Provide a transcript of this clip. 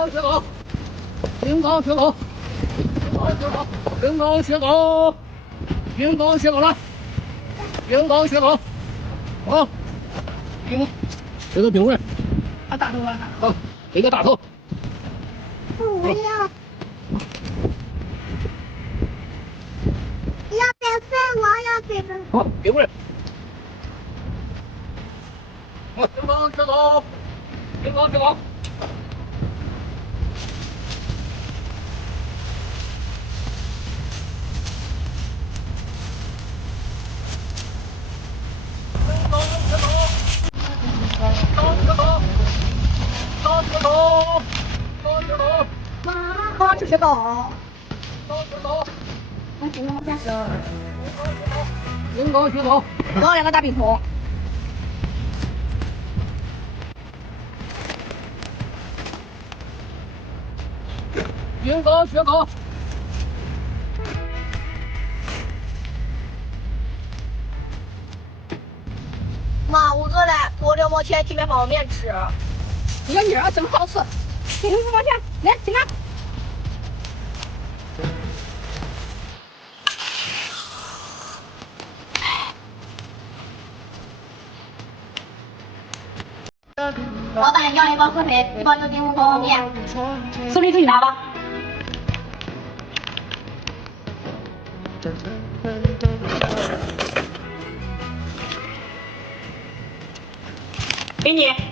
高学狗，平高学狗，平高学狗，平高学狗来，平高学狗，好，平，这个平棍，啊，大头啊！好，给个大头。我要免费，我要免费。好，平棍。好，平高学狗，平高学狗。好，这学狗。我只能下手。平高学狗，给我2个大冰桶。平高学狗。妈，我饿了，给我2毛钱，去买方便面吃。你看你儿真好吃，给你5毛钱，来，请拿。老板要1包河粉，1包牛筋方便面，手里自己拿吧。给你。